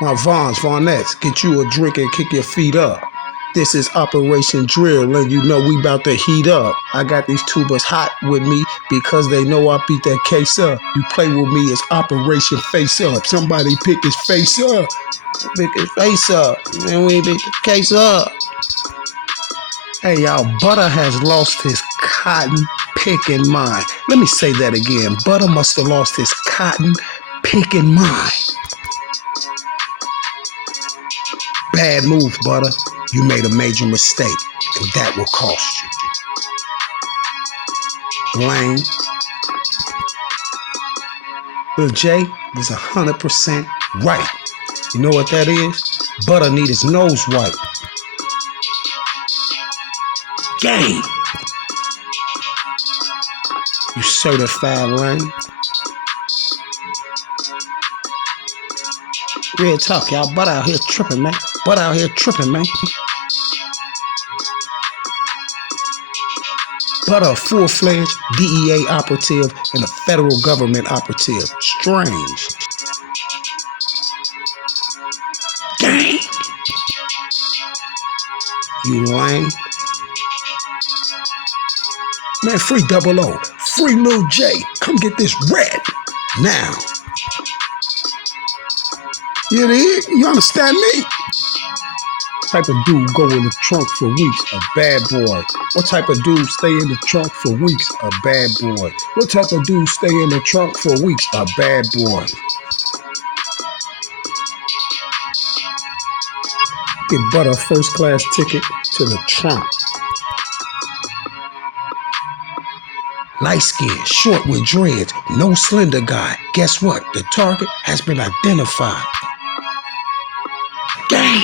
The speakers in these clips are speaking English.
My Vonettes, get you a drink and kick your feet up. This is Operation Drill, and you know we about to heat up. I got these tubers hot with me because they know I beat that case up. You play with me, it's Operation Face Up. Somebody pick his face up. Pick his face up. And we beat the case up. Hey y'all, Butta has lost his cotton picking mind. Let me say that again. Butta must have lost his cotton picking mind. Bad move, Butta. You made a major mistake, and that will cost you. Lame. Lil J is 100% right. You know what that is? Butta need his nose wiped. Gang. You certified lame. Real talk, y'all. Butta out here tripping, man. Butta out here tripping, man. Butta a full-fledged DEA operative and a federal government operative. Strange. Gang. You lame. Man, free Double O. Free Lil J. Come get this red. Now. You dig? You understand me? What type of dude go in the trunk for weeks? A bad boy. What type of dude stay in the trunk for weeks? A bad boy. What type of dude stay in the trunk for weeks? A bad boy. Get Butta a first-class ticket to the trunk. Light skin, short with dreads, no slender guy. Guess what? The target has been identified. Gang!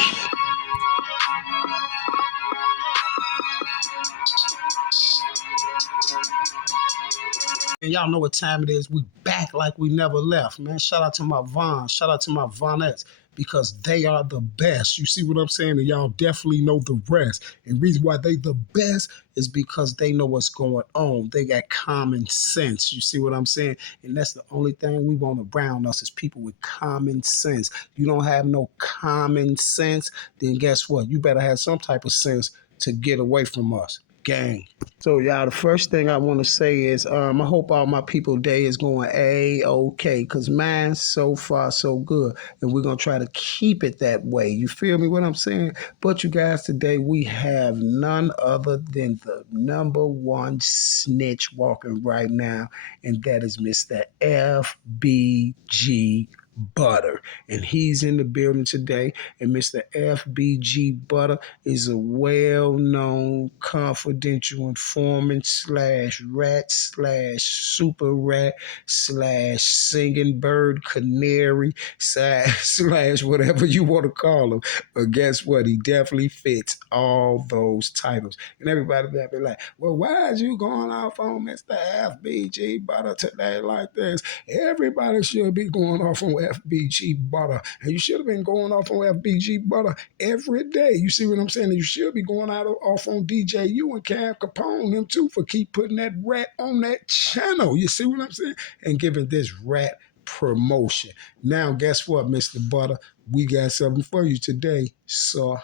And y'all know what time it is. We back like we never left, man. Shout out to my Vons. Shout out to my Vonettes because they are the best. You see what I'm saying? And y'all definitely know the rest. And the reason why they the best is because they know what's going on. They got common sense. You see what I'm saying? And that's the only thing we want around us is people with common sense. You don't have no common sense, then guess what? You better have some type of sense to get away from us. Gang. So y'all, the first thing I want to say is I hope all my people day is going A-okay, because mine's so far so good, and we're going to try to keep it that way. You feel me what I'm saying? But you guys, today we have none other than the #1 snitch walking right now, and that is Mr. FBG Butta, and he's in the building today. And Mr. FBG Butta is a well-known confidential informant slash rat slash super rat slash singing bird canary slash whatever you want to call him. But guess what? He definitely fits all those titles. And everybody be like, well, why is you going off on Mr. FBG Butta today like this? Everybody should be going off on FBG Butta. And you should have been going off on FBG Butta every day. You see what I'm saying? And you should be going off on DJU and Cam Capone, them too, for keep putting that rat on that channel. You see what I'm saying? And giving this rat promotion. Now, guess what, Mr. Butta? We got something for you today. So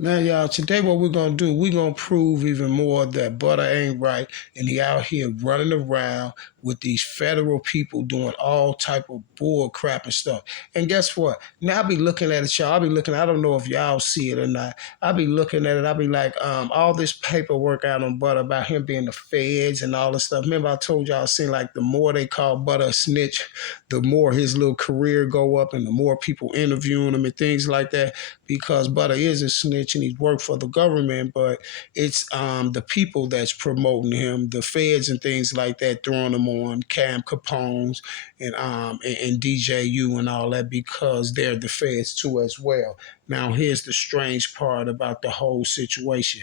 now, y'all, today what we're going to do, we're going to prove even more that Butta ain't right, and he out here running around with these federal people doing all type of bull crap and stuff. And guess what? Now I be looking at it, y'all. I don't know if y'all see it or not. I be looking at it. I be like, all this paperwork out on Butta about him being the feds and all this stuff. Remember I told y'all, seem like the more they call Butta a snitch, the more his little career go up and the more people interviewing him and things like that, because Butta is a snitch and he's worked for the government, but it's the people that's promoting him, the feds and things like that, throwing him on Cam Capone's and DJU and all that, because they're the feds too as well. Now here's the strange part about the whole situation.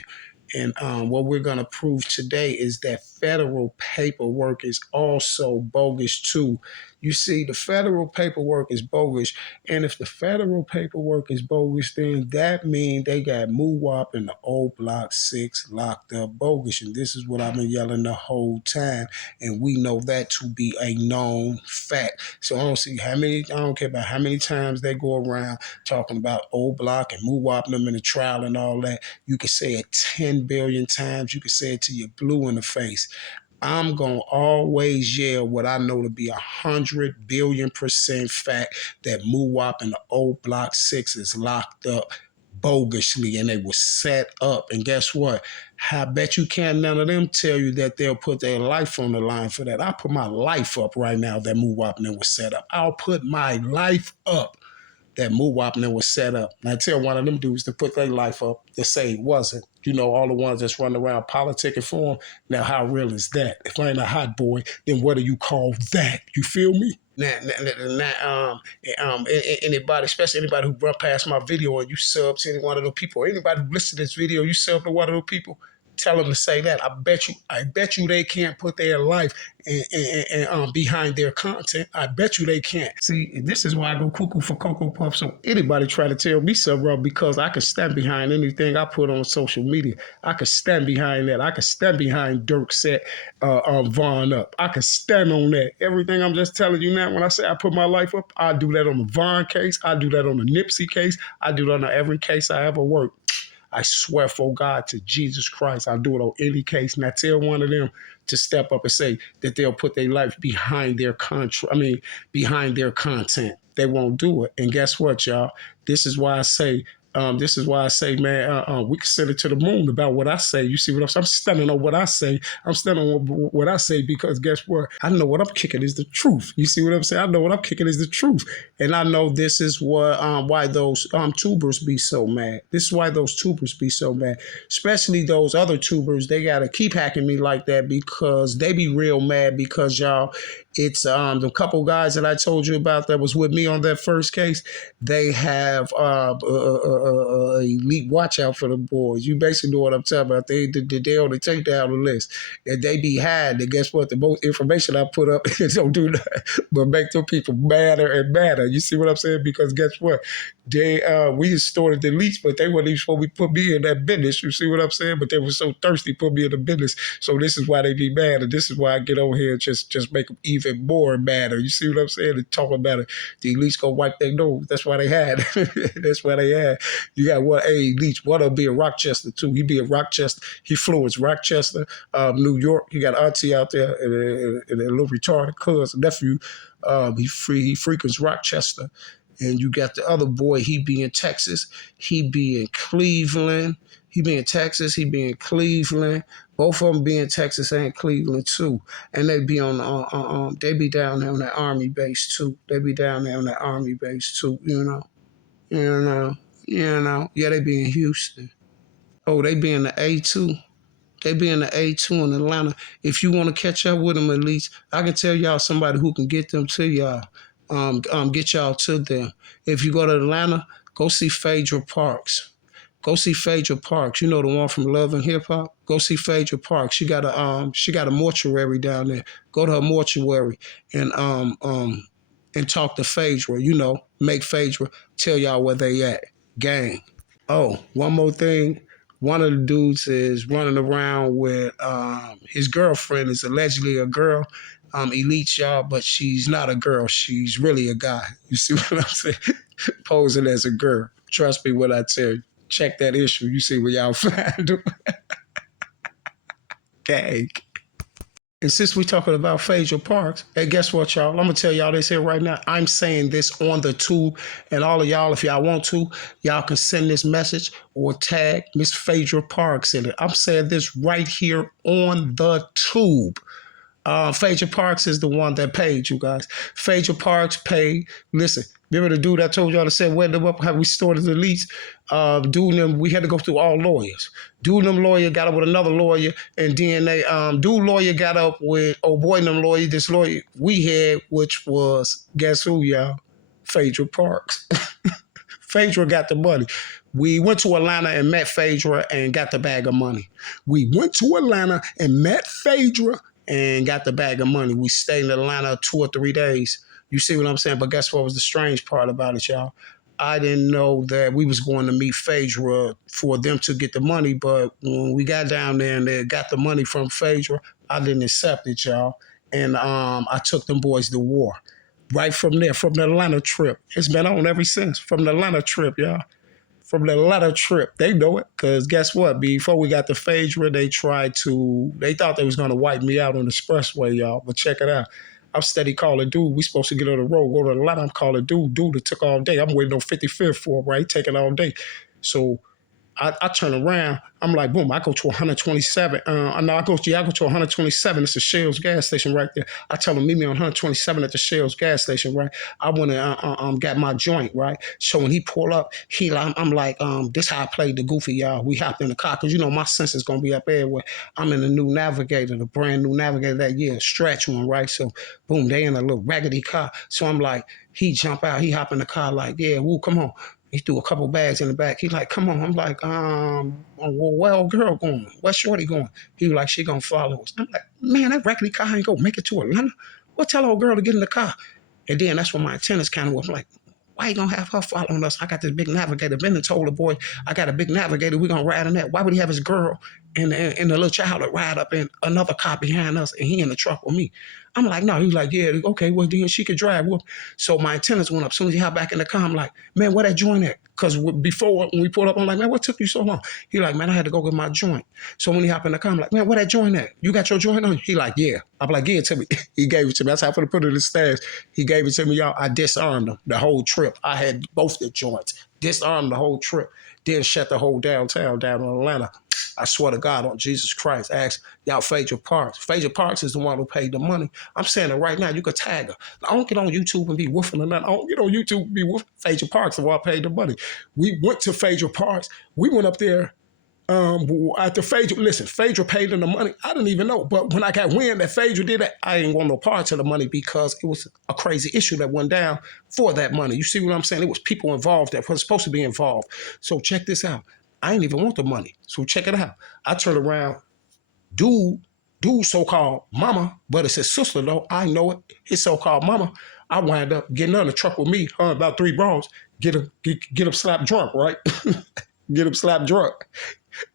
And what we're going to prove today is that federal paperwork is also bogus too. You see, the federal paperwork is bogus. And if the federal paperwork is bogus, then that means they got MUWAP and the old Block 6 locked up bogus. And this is what I've been yelling the whole time. And we know that to be a known fact. So I don't care about how many times they go around talking about old Block and MUWAP them in the trial and all that. You can say it 10 billion times. You can say it till you're blue in the face. I'm going to always yell what I know to be 100 billion% fact that MUWAP and the old Block 6 is locked up bogusly and they were set up. And guess what? I bet you can't none of them tell you that they'll put their life on the line for that. I put my life up right now that MUWAP and them was set up. I'll put my life up that MUWAP and them was set up. And I tell one of them dudes to put their life up to say it wasn't. You know, all the ones that's running around politicking for them. Now, how real is that? If I ain't a hot boy, then what do you call that? You feel me? Anybody, especially anybody who run past my video and you sub to any one of those people, or anybody who listens to this video, you sub to one of those people, tell them to say that. I bet you they can't put their life behind their content. I bet you they can't. See, this is why I go cuckoo for Cocoa Puff. So anybody try to tell me something wrong, because I can stand behind anything I put on social media. I can stand behind that. I can stand behind Dirk set Vaughn up. I can stand on that. Everything I'm just telling you now, when I say I put my life up, I do that on the Vaughn case. I do that on the Nipsey case. I do that on every case I ever worked. I swear for God to Jesus Christ, I'll do it on any case. And I tell one of them to step up and say that they'll put their life behind their behind their content. They won't do it. And guess what, y'all? This is why I say, man, we can send it to the moon about what I say. You see what I'm saying? I'm standing on what I say. I'm standing on what I say because guess what? I know what I'm kicking is the truth. You see what I'm saying? I know what I'm kicking is the truth. And I know this is what why those tubers be so mad. This is why those tubers be so mad. Especially those other tubers. They got to keep hacking me like that because they be real mad because, y'all, it's the couple guys that I told you about that was with me on that first case. They have elite watch out for the boys. You basically know what I'm talking about. They only take down the list. And they be hiding. And guess what? The most information I put up, it don't do that, but make them people madder and madder. You see what I'm saying? Because guess what? We just started the leaks, but they weren't even supposed to put me in that business. You see what I'm saying? But they were so thirsty, put me in the business. So this is why they be mad. And this is why I get on here and just make them even more madder. You see what I'm saying? And talk about it. The elites go wipe their nose. That's why they had. That's why they had. You got what? Hey, elites. One of them be in Rochester too. He be in Rochester. He fluents Rochester, New York. You got auntie out there and a little retarded cousin, nephew. He frequents Rochester. And you got the other boy, he be in Texas, he be in Cleveland. He be in Texas, he be in Cleveland. Both of them be in Texas and Cleveland too. And they be on they be down there on that Army base too. They be down there on that Army base too, you know. Yeah, they be in Houston. Oh, they be in the A2. They be in the A2 in Atlanta. If you want to catch up with them at least, I can tell y'all somebody who can get them to y'all. Get y'all to them. If you go to Atlanta, go see Phaedra Parks. Go see Phaedra Parks. You know the one from Love and Hip Hop. Go see Phaedra Parks. She got a mortuary down there. Go to her mortuary and talk to Phaedra. You know, make Phaedra tell y'all where they at. Gang. Oh, one more thing. One of the dudes is running around with his girlfriend is allegedly a girl. Elite, y'all, but she's not a girl. She's really a guy. You see what I'm saying? Posing as a girl. Trust me when I tell you. Check that issue. You see where y'all find them. Gang. And since we're talking about Phaedra Parks, hey, guess what, y'all? I'm going to tell y'all this here right now. I'm saying this on the tube. And all of y'all, if y'all want to, y'all can send this message or tag Miss Phaedra Parks in it. I'm saying this right here on the tube. Phaedra Parks is the one that paid, you guys. Phaedra Parks paid. Listen, remember the dude I told y'all to send them up, how we started the lease? We had to go through all lawyers. Dude them lawyer got up with another lawyer, and then dude lawyer got up with, them lawyer, this lawyer we had, which was, guess who, y'all? Phaedra Parks. Phaedra got the money. We went to Atlanta and met Phaedra and got the bag of money. We went to Atlanta and met Phaedra and got the bag of money. We stayed in Atlanta 2 or 3 days. You see what I'm saying? But guess what was the strange part about it, y'all? I didn't know that we was going to meet Phaedra for them to get the money, but when we got down there and they got the money from Phaedra, I didn't accept it, y'all. And I took them boys to war. Right from there, from the Atlanta trip. It's been on ever since. From the Atlanta trip, y'all. From the Atlanta trip. They know it. Because guess what? Before we got to Phaedra, they thought they was going to wipe me out on the expressway, y'all. But check it out. I'm steady calling dude. We supposed to get on the road, go to Atlanta. I'm calling dude. Dude, it took all day. I'm waiting on 55th for it, right? Taking all day. So I turn around. I'm like, boom, I go to 127. No, I go to 127. It's a Shell's gas station right there. I tell him, meet me on 127 at the Shell's gas station, right? I want to got my joint, right? So when he pull up, I'm like, this how I played the goofy, y'all. We hopped in the car because, you know, my sense is going to be up everywhere. I'm in the new Navigator, the brand new Navigator that year, stretch one, right? So, boom, they in a little raggedy car. So I'm like, he jump out, he hop in the car like, yeah, woo, come on. He threw a couple bags in the back. He like, come on. I'm like, well, where old girl going? Where's Shorty going? He was like, she gonna follow us. I'm like, man, that raggedy car ain't gonna make it to Atlanta. Well, tell old girl to get in the car. And then that's when my antennas kind of was like, why you gonna have her following us? I got this big Navigator. Ben told the boy, I got a big Navigator. We gonna ride in that. Why would he have his girl and the little child to ride up in another car behind us and he in the truck with me? I'm like, no. He was like, yeah, okay, well then she could drive. Well, so my antennas went up. As soon as he hopped back in the car, I'm like, man, where that joint at? Because before when we pulled up, I'm like, man, what took you so long? He like, man, I had to go get my joint. So when he hopped in the car, I'm like, man, where that joint at? You got your joint on? He like, yeah. I'm like, give it to me. He gave it to me. That's how I put it in the stash. He gave it to me, y'all. I disarmed him the whole trip. I had both the joints. Disarmed the whole trip. Then shut the whole downtown down in Atlanta. I swear to God on Jesus Christ. Ask y'all Phaedra Parks. Phaedra Parks is the one who paid the money. I'm saying it right now. You could tag her. I don't get on YouTube and be woofing or nothing. I don't get on YouTube and be woofing. Phaedra Parks is the one who paid the money. We went to Phaedra Parks. We went up there after Phaedra. Listen, Phaedra paid them the money. I didn't even know. But when I got wind that Phaedra did that, I didn't want no part of the money because it was a crazy issue that went down for that money. You see what I'm saying? It was people involved that were supposed to be involved. So check this out. I ain't even want the money. So check it out. I turn around, dude so-called mama, but it's his sister though. I know it. His so-called mama. I wind up getting on the truck with me, about 3 bros. Get him slapped drunk, right? Get him slapped drunk.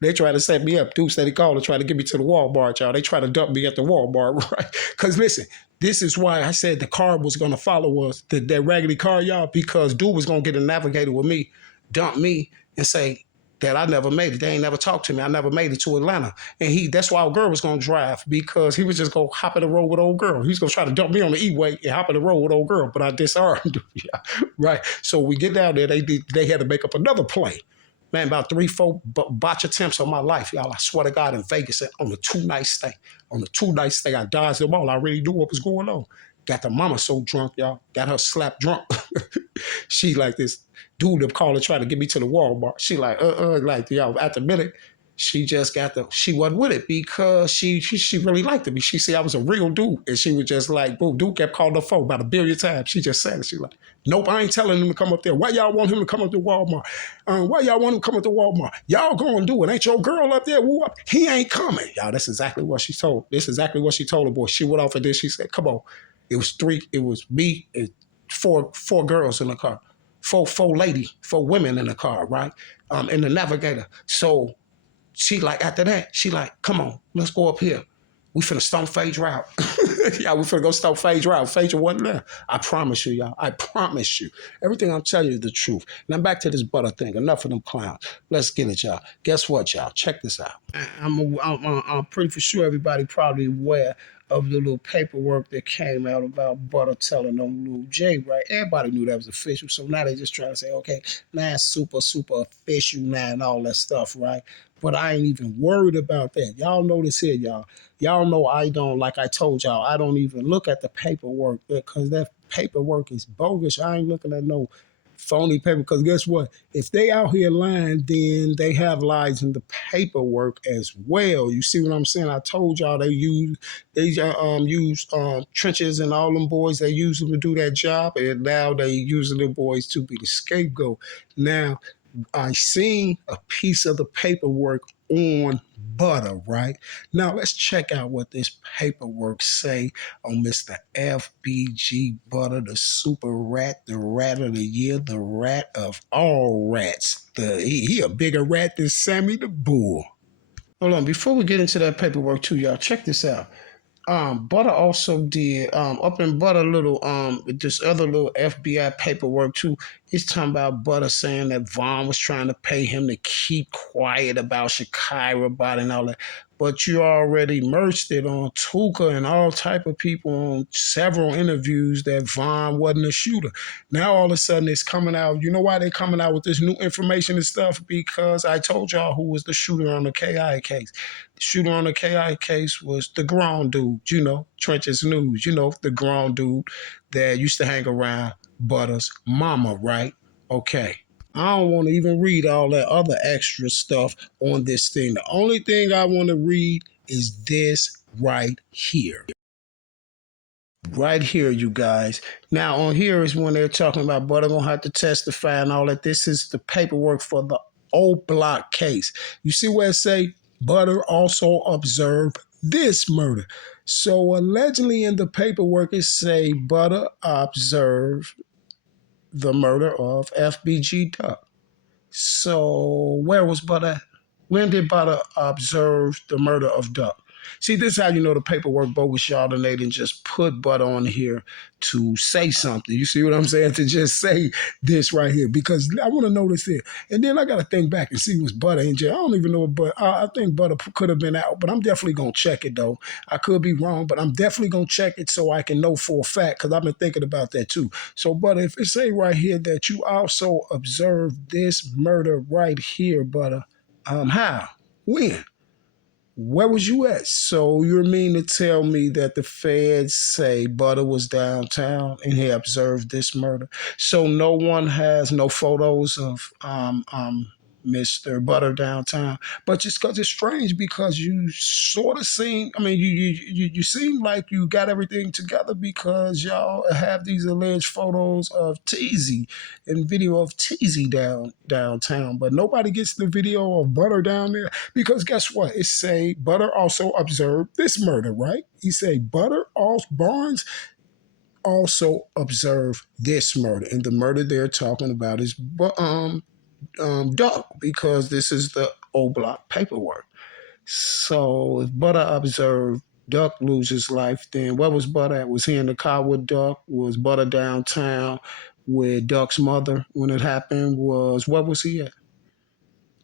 They try to set me up. Dude said he called to try to get me to the Walmart, y'all. They try to dump me at the Walmart, right? Because listen, this is why I said the car was going to follow us, that raggedy car, y'all, because dude was going to get a Navigator with me, dump me, and say that I never made it. They ain't never talked to me. I never made it to Atlanta. And that's why old girl was going to drive because he was just going to hop in the road with old girl. He was going to try to dump me on the E-way and hop in the road with old girl, but I disarmed him. Yeah, right? So we get down there. They had to make up another play. Man, about 3, 4 botch attempts on my life, y'all. I swear to God, in Vegas on the 2-night stay. On the 2-night stay, I dodged them all. I already knew what was going on. Got the mama so drunk, y'all. Got her slapped drunk. She like this dude that called her trying to get me to the Walmart. She like, like, y'all, at the minute, she just she wasn't with it because she really liked me. She said I was a real dude. And she was just like, boom, dude kept calling her phone about a billion times. She just said it. She like, nope, I ain't telling him to come up there. Why y'all want him to come up to Walmart? Why y'all want him to come up to Walmart? Y'all gonna do it. Ain't your girl up there? Woo up. He ain't coming. Y'all, that's exactly what she told. This is exactly what she told the boy. She went off of this. She said, come on. It was me and four girls in the car. Four women in the car, right? In the Navigator. So she like, after that, she like, come on, let's go up here. We finna stomp Phaedra out. Yeah, we finna go stomp Phaedra out. Phaedra wasn't there. I promise you, y'all. I promise you. Everything I'm telling you is the truth. Now back to this Butta thing. Enough of them clowns. Let's get it, y'all. Guess what, y'all? Check this out. I'm pretty for sure everybody probably aware of the little paperwork that came out about Butta telling on Lil J, right? Everybody knew that was official. So now they just trying to say, okay, now it's super official now and all that stuff, right? But I ain't even worried about that. Y'all know this here, y'all. Y'all know I don't, like I told y'all, I don't even look at the paperwork because that paperwork is bogus. I ain't looking at no phony paper because guess what? If they out here lying, then they have lies in the paperwork as well. You see what I'm saying? I told y'all they use trenches and all them boys. They use them to do that job, and now they using the boys to be the scapegoat. Now I seen a piece of the paperwork on Butta, right? Now let's check out what this paperwork say on Mr. FBG Butta, the super rat, the rat of the year, the rat of all rats. He a bigger rat than Sammy the Bull. Hold on, before we get into that paperwork too, y'all, check this out. Butter also did up in Butter little this other little FBI paperwork too. It's talking about Butter saying that Vaughn was trying to pay him to keep quiet about Shakira about and all that. But you already merged it on Tuka and all type of people on several interviews that Vaughn wasn't a shooter. Now all of a sudden it's coming out. You know why they coming out with this new information and stuff? Because I told y'all who was the shooter on the KI case. The shooter on the KI case was the grown dude, Trench's News, the grown dude that used to hang around Butter's mama, right? Okay. I don't want to even read all that other extra stuff on this thing. The only thing I want to read is this right here. Right here, you guys. Now, on here is when they're talking about Butter gonna have to testify and all that. This is the paperwork for the O Block case. You see where it say Butter also observed this murder. So allegedly in the paperwork it say Butter observed the murder of FBG Duck. So where was Butter? When did Butter observe the murder of Duck? See, this is how you know the paperwork bogus, y'all, and they didn't just put Butter on here to say something. You see what I'm saying? To just say this right here, because I want to know this here. And then I got to think back and see was Butter in jail. I don't even know what Butter, I think Butter could have been out, but I'm definitely going to check it, though. I could be wrong, but I'm definitely going to check it so I can know for a fact, because I've been thinking about that, too. So, Butter, if it say right here that you also observed this murder right here, Butter, how? When? Where was you at? So you mean to tell me that the feds say Butter was downtown and he observed this murder? So no one has no photos of Mr. Butter downtown, but just because it's strange because you sort of seem, I mean, you seem like you got everything together because y'all have these alleged photos of Teasy and video of Teasy downtown, but nobody gets the video of Butter down there because guess what? It say Butter also observed this murder, right? He say Butter also Barnes also observed this murder, and the murder they're talking about is Duck, because this is the O Block paperwork. So if Butter observed Duck lose his life, then where was Butter at? Was he in the car with Duck? Was Butter downtown with Duck's mother when it happened? Where was he at?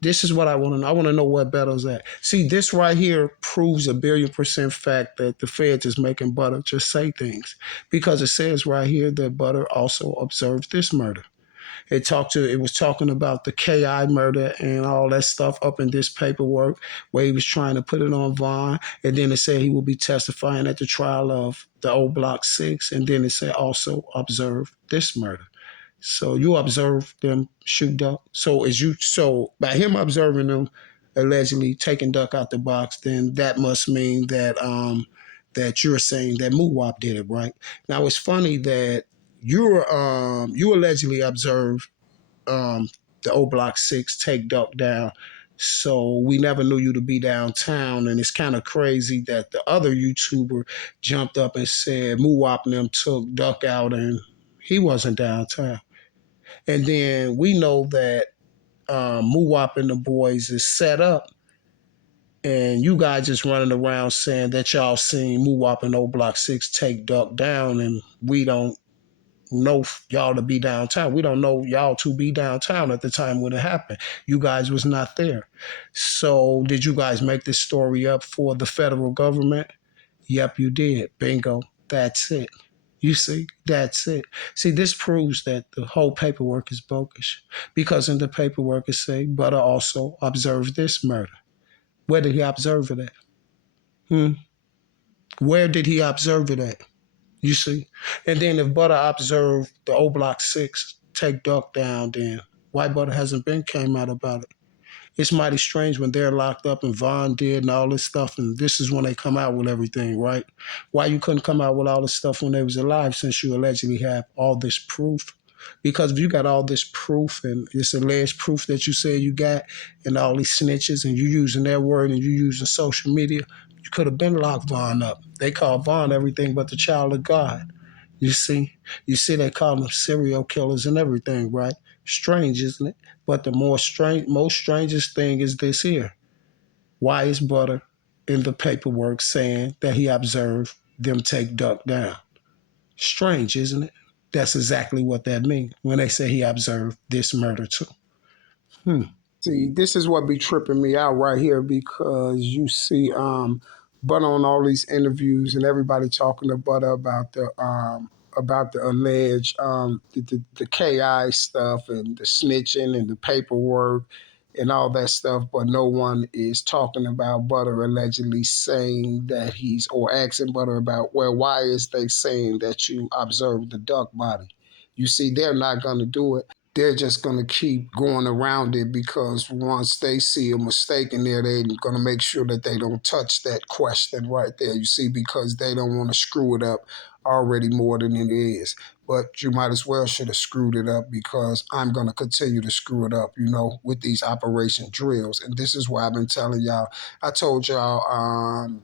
This is what I want to know. I want to know where Butter's at. See, this right here proves 1,000,000,000% fact that the feds is making Butter just say things, because it says right here that Butter also observed this murder. It was talking about the KI murder and all that stuff up in this paperwork where he was trying to put it on Vaughn, and then it said he will be testifying at the trial of the O Block 6, and then it said also observe this murder. So you observe them shoot Duck. So by him observing them allegedly taking Duck out the box, then that must mean that that you're saying that Muwap did it, right? Now it's funny that you allegedly observed the O Block 6 take Duck down. So we never knew you to be downtown, and it's kind of crazy that the other YouTuber jumped up and said Muwap and them took Duck out and he wasn't downtown. And then we know that Muwap and the boys is set up, and you guys just running around saying that y'all seen Muwap and O Block 6 take Duck down, and we don't know y'all to be downtown. We don't know y'all to be downtown at the time when it happened. You guys was not there. So did you guys make this story up for the federal government? Yep, you did. Bingo. That's it. You see, that's it. See, this proves that the whole paperwork is bogus, because in the paperwork it say Butter also observed this murder. Where did he observe it at? Where did he observe it at? You see? And then if Butter observed the O Block 6 take Duck down, then why Butter hasn't been came out about it? It's mighty strange when they're locked up and Vaughn did and all this stuff, and this is when they come out with everything, right? Why you couldn't come out with all this stuff when they was alive, since you allegedly have all this proof? Because if you got all this proof and this alleged proof that you said you got and all these snitches and you using their word and you using social media, you could have been locked Vaughn up. They call Vaughn everything but the child of God. You see? You see they call them serial killers and everything, right? Strange, isn't it? But the most strangest thing is this here. Why is Butta in the paperwork saying that he observed them take Duck down? Strange, isn't it? That's exactly what that means when they say he observed this murder too. Hmm. See, this is what be tripping me out right here because you see Butter on all these interviews and everybody talking to Butter about the alleged the KI stuff and the snitching and the paperwork and all that stuff, but no one is talking about Butter allegedly saying that he's or asking Butter about, well, why is they saying that you observed the duck body? You see, they're not gonna do it. They're just going to keep going around it because once they see a mistake in there, they're going to make sure that they don't touch that question right there. You see, because they don't want to screw it up already more than it is. But you might as well should have screwed it up because I'm going to continue to screw it up, with these operation drills. And this is why I've been telling y'all. I told y'all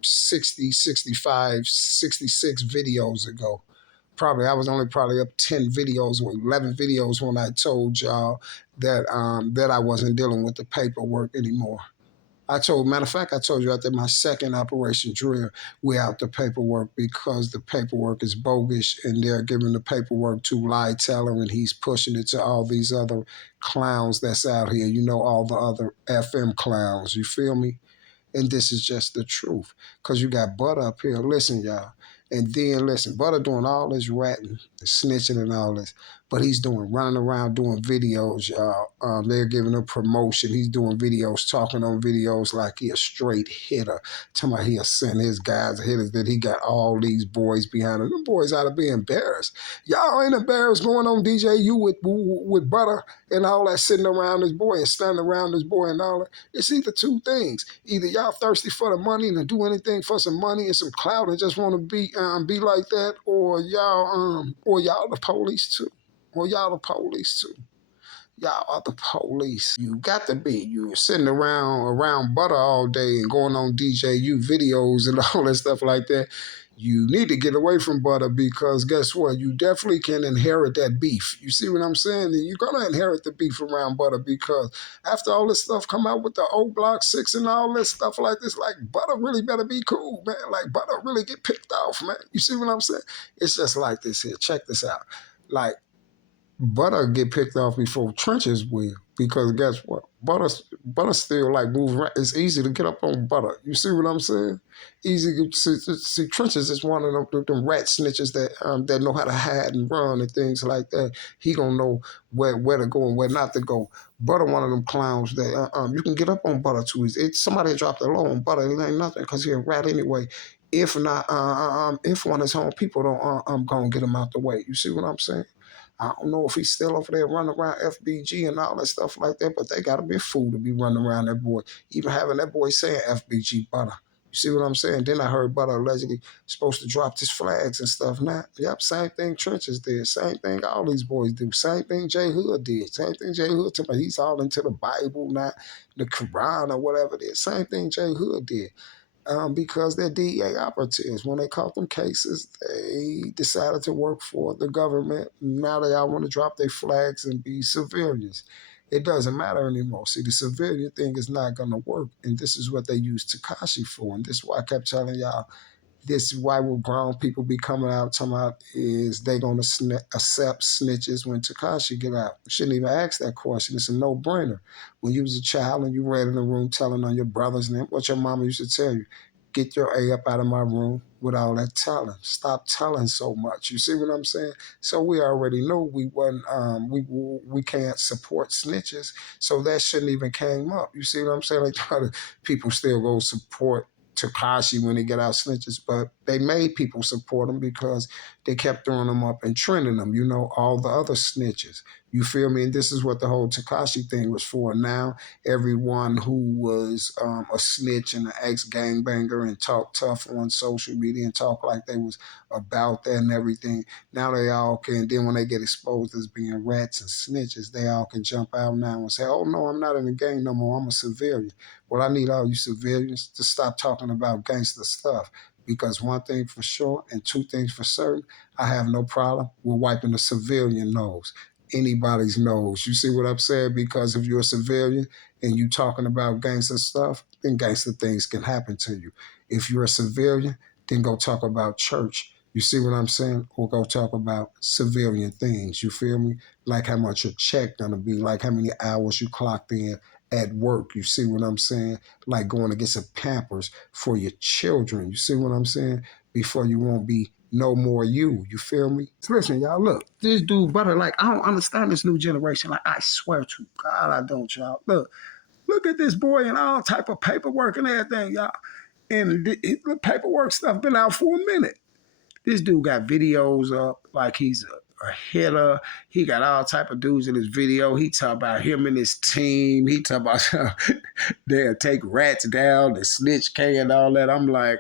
60, 65, 66 videos ago. Probably I was only probably up 10 videos or 11 videos when I told y'all that I wasn't dealing with the paperwork anymore. Matter of fact, I told you after my second operation drill, we out the paperwork because the paperwork is bogus and they're giving the paperwork to Lie Teller and he's pushing it to all these other clowns that's out here. All the other FM clowns. You feel me? And this is just the truth. Because you got Butter up here. Listen, y'all. And then listen, Butter doing all this ratting, snitching and all this. But he's running around doing videos, y'all. They're giving him promotion. He's doing videos, talking on videos like he a straight hitter. Talking about he'll send his guys hitters that he got all these boys behind him. Them boys ought to be embarrassed. Y'all ain't embarrassed going on DJU with Butter and all that sitting around this boy and standing around this boy and all that. It's either two things. Either y'all thirsty for the money and do anything for some money and some clout and just want to be like that, or y'all the police too. Or y'all the police too. Y'all are the police. You got to be. You're sitting around Butter all day and going on DJU videos and all that stuff like that. You need to get away from Butter because guess what? You definitely can inherit that beef. You see what I'm saying? And you're gonna inherit the beef around Butter because after all this stuff come out with the old Block 6 and all this stuff like this, like Butter really better be cool, man. Like Butter really get picked off, man. You see what I'm saying? It's just like this here. Check this out. Like Butter get picked off before Trenches will. Because guess what? Butter still like move around. It's easy to get up on Butter. You see what I'm saying? Easy to see Trenches is one of them rat snitches that know how to hide and run and things like that. He gonna know where to go and where not to go. Butter one of them clowns that you can get up on Butter too easy. Somebody dropped the low on Butter, it ain't nothing because he a rat anyway. If not, if one is home, people don't gonna get him out the way. You see what I'm saying? I don't know if he's still over there running around FBG and all that stuff like that, but they got to be a fool to be running around that boy, even having that boy saying FBG Butter. You see what I'm saying? Then I heard Butter allegedly supposed to drop his flags and stuff. Now, yep, same thing Trenches did. Same thing all these boys do. Same thing J Hood did. Same thing J Hood told me. He's all into the Bible, not the Quran or whatever it is. Same thing J Hood did. Because they're DEA operatives. When they caught them cases, they decided to work for the government. Now they all want to drop their flags and be civilians. It doesn't matter anymore. See, the civilian thing is not going to work. And this is what they use Takashi for. And this is why I kept telling y'all, this is why will grown people be coming out talking about is they going to accept snitches when Takashi get out. You shouldn't even ask that question. It's a no-brainer. When you was a child and you ran in the room telling on your brothers and them, what your mama used to tell you, get your A up out of my room with all that telling. Stop telling so much. You see what I'm saying? So we already know we wasn't we can't support snitches. So that shouldn't even came up. You see what I'm saying? Like people still go support Takashi when he get out snitches, but they made people support him because they kept throwing them up and trending them, all the other snitches. You feel me? And this is what the whole Takashi thing was for. Now, everyone who was a snitch and an ex-gangbanger and talk tough on social media and talk like they was about that and everything, now they all can, then when they get exposed as being rats and snitches, they all can jump out now and say, oh no, I'm not in the gang no more, I'm a civilian. Well, I need all you civilians to stop talking about gangster stuff. Because one thing for sure and two things for certain, I have no problem with wiping a civilian nose, anybody's nose. You see what I'm saying? Because if you're a civilian and you talking about gangster stuff, then gangster things can happen to you. If you're a civilian, then go talk about church. You see what I'm saying? Or go talk about civilian things. You feel me? Like how much your check gonna be, like how many hours you clocked in at work. You see what I'm saying? Like going to get some Pampers for your children. You see what I'm saying? Before you won't be no more you. You feel me? Listen, y'all, look, this dude Butta, like, I don't understand this new generation. Like, I swear to God, I don't, y'all. Look at this boy and all type of paperwork and everything, y'all. And the paperwork stuff been out for a minute. This dude got videos up like he's a hitter. He got all type of dudes in his video. He talk about him and his team. He talk about they'll take rats down, the snitch K and all that. I'm like,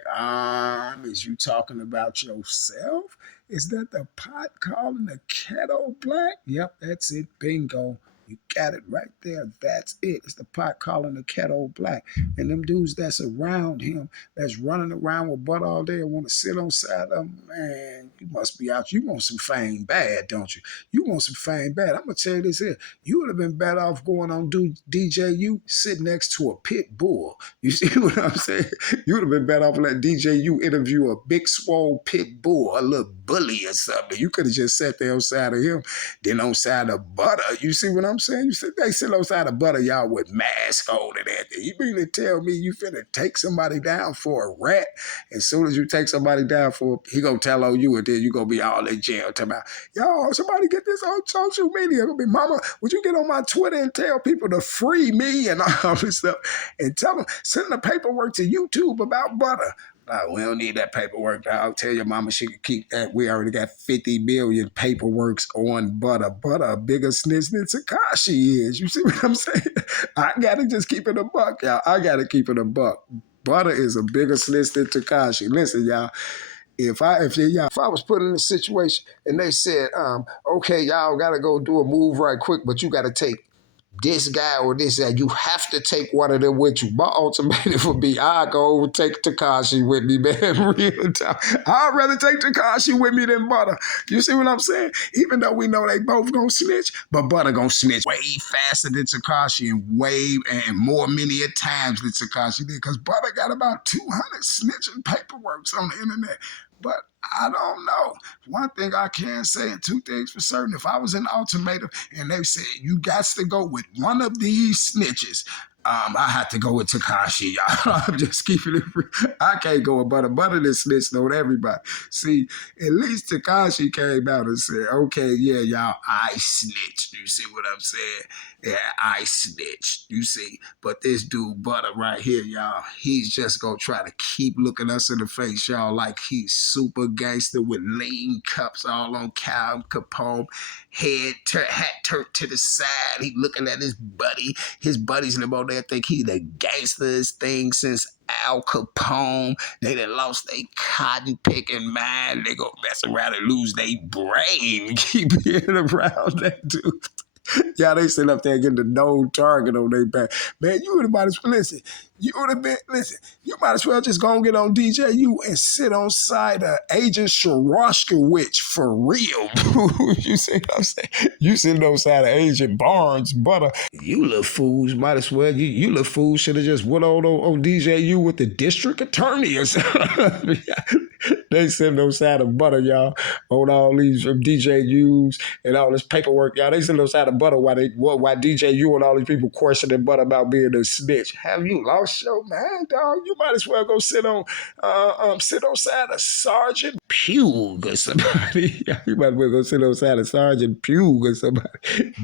is you talking about yourself? Is that the pot calling the kettle black? Yep, that's it. Bingo. You got it right there. That's it. It's the pot calling the kettle black. And them dudes that's around him, that's running around with butt all day and want to sit on side of him, man, you must be out. You want some fame bad, don't you? You want some fame bad. I'm going to tell you this here. You would have been better off going on DJU sitting next to a pit bull. You see what I'm saying? You would have been better off let DJU interview a big swole pit bull, a little bully or something. You could have just sat there on side of him, then on side of Butta. You see what I'm saying? You said they sit on side of Butta, y'all with mask on and everything. You mean to tell me you finna take somebody down for a rat? As soon as you take somebody down for, he gonna tell on you, and then you gonna be all in jail. Talking about, yo, somebody get this on social media. Gonna be, mama, would you get on my Twitter and tell people to free me and all this stuff, and tell them, send the paperwork to YouTube about Butta. We don't need that paperwork. I'll tell your mama she can keep that. We already got 50 million paperworks on Butta. Butta a bigger snitch than Takashi is. You see what I'm saying? I gotta just keep it a buck, y'all. I gotta keep it a buck. Butta is a bigger snitch than Takashi. Listen, y'all. If I was put in a situation and they said, okay, y'all gotta go do a move right quick, but you gotta take this guy or this guy, you have to take one of them with you. My ultimatum would be, I go take Takashi with me, man. Real time. I'd rather take Takashi with me than Butta. You see what I'm saying? Even though we know they both gonna snitch, but Butta gonna snitch way faster than Takashi and more many a times than Takashi did, because Butta got about 200 snitching paperworks on the internet. But I don't know. One thing I can say and two things for certain. If I was an ultimatum and they said, you got to go with one of these snitches, I had to go with Takashi, y'all. I'm just keeping it real. I can't go with Butta. Butta this snitched on everybody. See, at least Takashi came out and said, okay, yeah, y'all, I snitched. You see what I'm saying? Yeah, I snitched. You see? But this dude, Butta right here, y'all, he's just going to try to keep looking us in the face, y'all, like he's super gangster with lean cups all on Cal Capone, hat turned to the side. He looking at his buddy. His buddies and them all there think he the gangsters thing since Al Capone. They done lost their cotton picking mind. They gonna mess around and lose their brain. Keep being around that dude. Yeah, they sit up there getting the known target on their back. Man, you would have might as well listen. You would have been listen. You might as well just go and get on DJU and sit on side of Agent Sharaskowicz for real. You see what I'm saying? You sitting on side of Agent Barnes, Butta. You little fools might as well. You little fools should have just went on DJU with the district attorney or something. They sitting on side of Butta, y'all, on all these DJUs and all this paperwork, y'all. They sitting on side of Butta why DJU and all these people questioning Butta about being a snitch. Have you lost your mind, dog? You might as well go sit on side of Sergeant Pugh or somebody. You might as well go sit on side of Sergeant Pugh or somebody.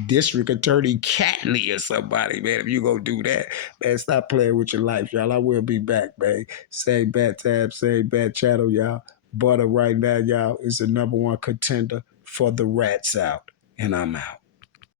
District Attorney Catley or somebody, man. If you gonna do that, man, stop playing with your life, y'all. I will be back, man. Same bad time, same bad channel, y'all. Butter right now, y'all, is the number one contender for the rats out. And I'm out.